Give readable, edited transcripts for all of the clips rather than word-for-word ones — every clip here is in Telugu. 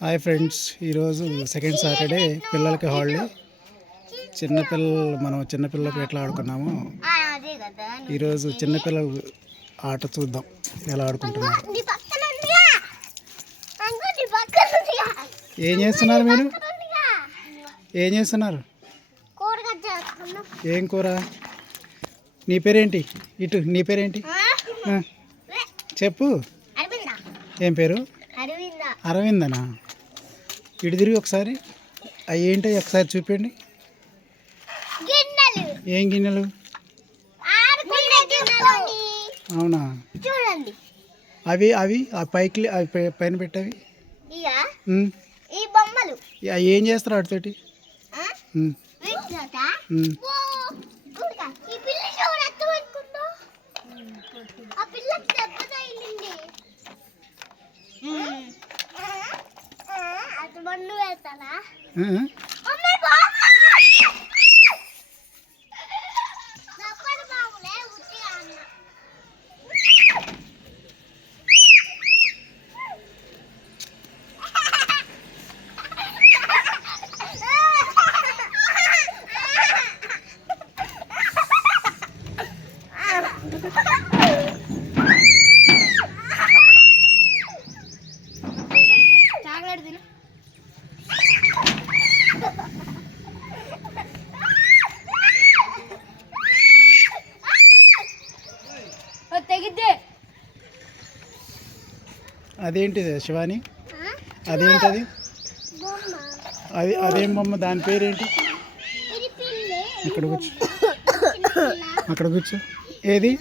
హాయ్ ఫ్రెండ్స్, ఈరోజు సెకండ్ సాటర్డే, పిల్లలకి హాలిడే. మనం చిన్నపిల్లలతో ఎట్లా ఆడుకున్నామో ఈరోజు చిన్నపిల్లలు ఆట చూద్దాం, ఎలా ఆడుకుంటున్నారు. ఏం చేస్తున్నారు మీరు? ఏం చేస్తున్నారు? ఏం కూర? నీ పేరేంటి? ఇటు నీ పేరేంటి? చెప్పు. ఏం పేరు? అరవిందనా? ఇటు తిరిగి ఒకసారి. అవి ఏంటో ఒకసారి చూపండి. ఏం గిన్నెలు? అవునా? చూడండి. అవి అవి ఆ పైకి అవి పైన పెట్టవి అవి ఏం చేస్తారు వాటితోటి? అదేంటిది శివాని? అదేంటది? అదేం బొమ్మ? దాని పేరేంటి? అక్కడ కూర్చో, అక్కడ కూర్చో. ఏది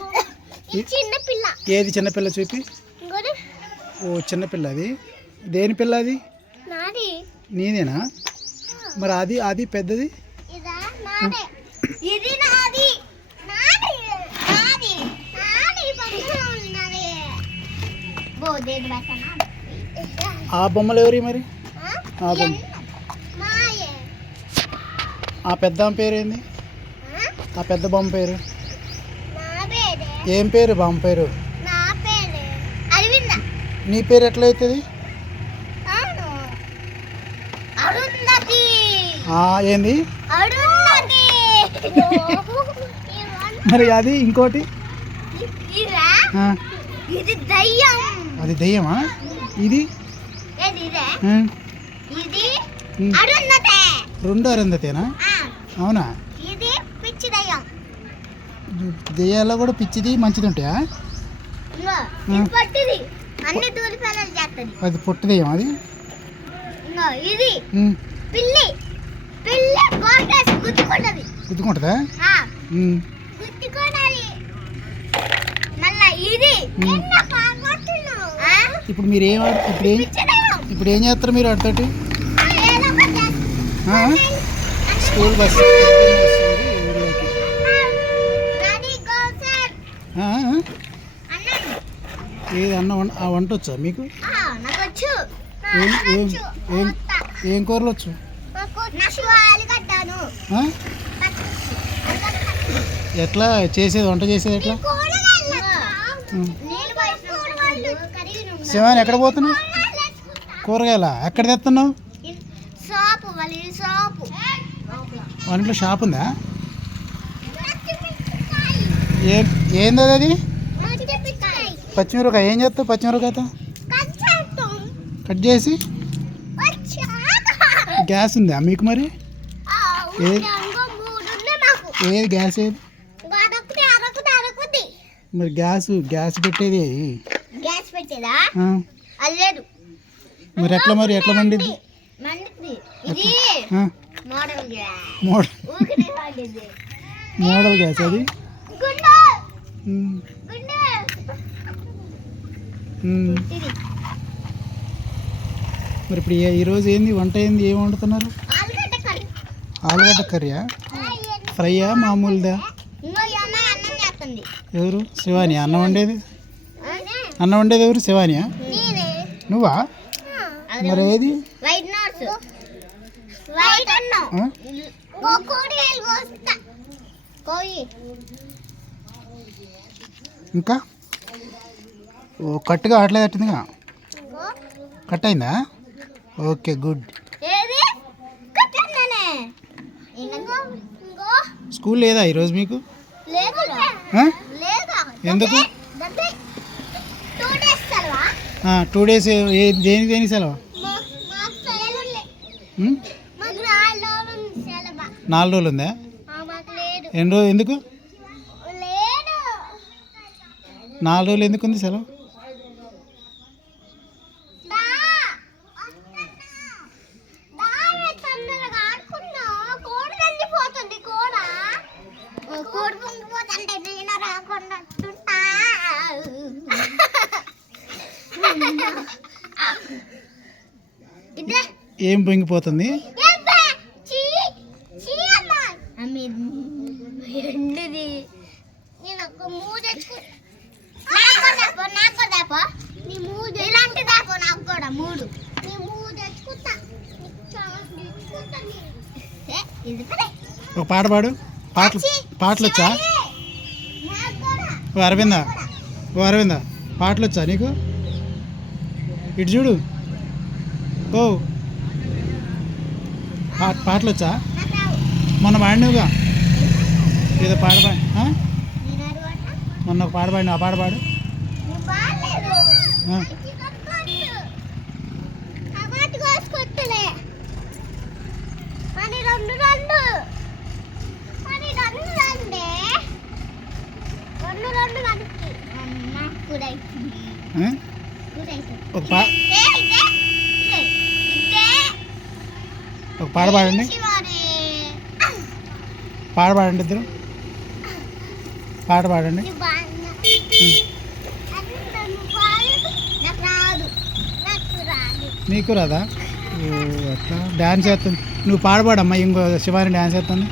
ఏది చిన్నపిల్ల చూపి. ఓ చిన్నపిల్ల. అది దేని పిల్ల? అది నీదేనా? మరి అది అది పెద్దది. ఆ బొమ్మలు ఎవరి మరి? ఆ బొమ్మ, ఆ పెద్ద పేరేంది? ఆ పెద్ద బొమ్మ పేరు ఏం పేరు? బొమ్మ పేరు నీ పేరు ఎట్లా అవుతుంది? ఏంది మరి? అది ఇంకోటి. అది దయ్యమా? ఇది రెండు అరుంధతేనా? అవునా? దెయ్యాల్లో కూడా పిచ్చిది మంచిది ఉంటాయా? అది పొట్టి దెయ్యం. అది గుద్దుకుంటుందా? ఇప్పుడు మీరు ఇప్పుడు ఏం చేస్తారు మీరు ఆడితోటి? స్కూల్ బస్సు ఊళ్ళోకి. ఏది అన్న ఆ వంట వచ్చా మీకు? ఏం కూరలు వచ్చు? ఎట్లా చేసేది? వంట చేసేది ఎట్లా? శివాని ఎక్కడ పోతున్నావు? కూరగాయల ఎక్కడ తెస్తున్నావు? ఇంట్లో షాప్ ఉందా? ఏంది అది? పచ్చిమిరపకాయ. ఏం చేస్తావు పచ్చిమిరపకాయతో? కట్ చేసి. గ్యాస్ ఉందా మీకు మరి? ఏది గ్యాస్? ఏది మరి? గ్యాస్ పెట్టేది మరి ఎట్లా? మరి ఎట్లా మండిద్ది? మోడల్ గ్యాస్ అది. మరి ఇప్పుడు ఈరోజు ఏంది వంట? ఏంది? ఏం వండుతున్నారు? ఆలుగడ్డ కర్రీయా? ఫ్రైయా? మామూలుదా? ఎవరు? శివాని. అన్నం వండేది ఎవరు? శివానియా? నువ్వా? మరి ఏది? ఇంకా కట్టుగా అట్లే తట్టిందిగా? కట్ అయిందా? Okay good. స్కూల్ లేదా ఈరోజు మీకు? ఎందుకు 2 days? దేనికి సెలవు? 4 రోజులు ఉందా? ఎన్ని రోజులు ఎందుకు? 4 రోజులు ఎందుకు ఉంది సెలవు? ఏం పొంగిపోతుంది? ఒక పాట పాడు. పాటలు వచ్చా? ఓ అరవిందా పాటలు వచ్చా నీకు? ఇటు చూడు. ఓ పాటలు వచ్చా? మొన్న పాడినవుగా ఏదో పాట మొన్న ఒక పాట పాడిన. ఆ పాట పాడు. ఒక పాట పాడండి. ఇద్దరు పాట పాడండి. నీకు రాదా? అట్లా డ్యాన్స్ చేస్తుంది. నువ్వు పాడమ్మా. ఇంకో శివాని డ్యాన్స్ చేస్తుంది.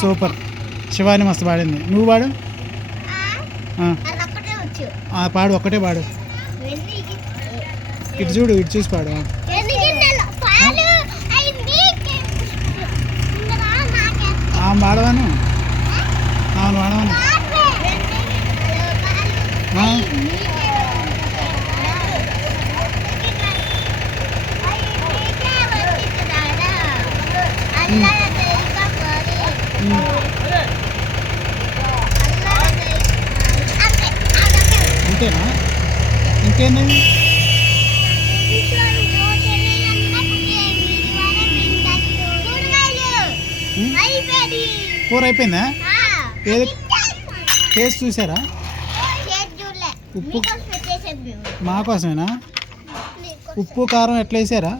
సూపర్. శివాని మస్తు పాడింది. నువ్వు పాడు. పాడు, ఒక్కటే పాడు. ఇటు చూడు, ఇటు చూసి పాడు. పాడవాను. అవును పాడవాను. అంతేనా? ఇంకేంది? 4 అయిపోయిందా? ఏది టేస్ట్ చూసారా? ఉప్పు మా కోసమేనా? ఉప్పు కారం ఎట్లా వేసారా?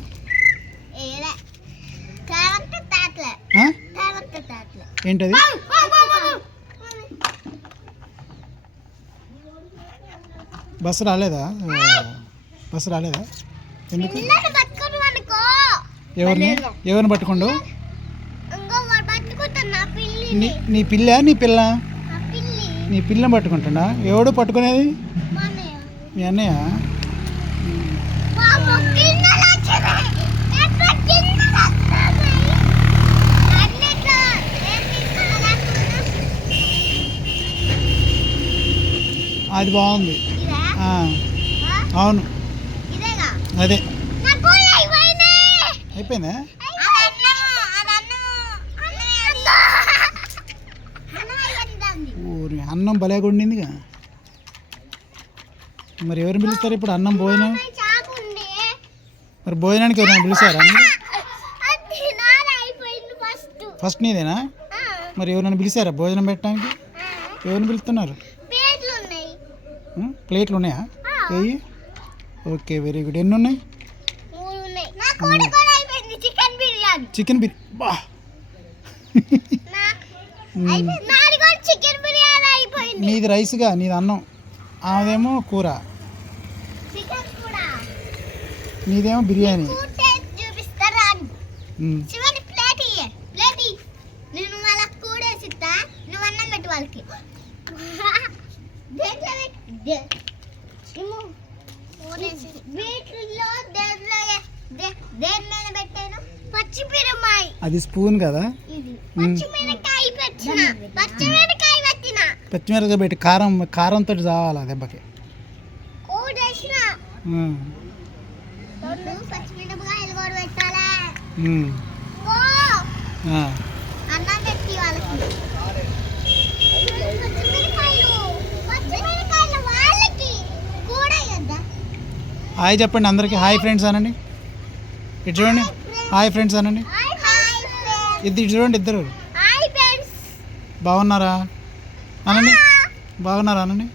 ఏంటది? బస్సు రాలేదా? ఎందుకు? ఎవరిని పట్టుకోండు? నీ పిల్ల నీ పిల్లని పట్టుకుంటున్నా. ఎవడు పట్టుకునేది? మీ అన్నయ్య. అది బాగుంది. అవును, అదే అయిపోయిందా? ఊరి అన్నం భలేగా ఉండిందిగా. మరి ఎవరిని పిలుస్తారు ఇప్పుడు? అన్నం భోజనం. మరి భోజనానికి ఎవరైనా పిలుస్తారా? ఫస్ట్ నీదేనా? మరి ఎవరైనా పిలిచారా భోజనం పెట్టడానికి? ఎవరిని పిలుస్తున్నారు? ప్లేట్లు ఉన్నాయా? ఏవి? Okay, very good. ఎన్ని ఉన్నాయి? చికెన్ బిర్యానీ. బా నీది రైస్గా, నీది అన్నం, ఆమెదేమో కూర, నీదేమో బిర్యానీ. అది స్పూన్ కదా. పచ్చిమిరపకాయ పెట్టి కారంతో చావాలి ఆ దెబ్బకి. హాయ్ చెప్పండి అందరికి. హాయ్ ఫ్రెండ్స్ అనండి. ఇటు చూడండి. హాయ్ ఫ్రెండ్స్ అనండి. ఇటు చూడండి ఇద్దరు. బాగున్నారా అనండి. బాగున్నారా అనండి.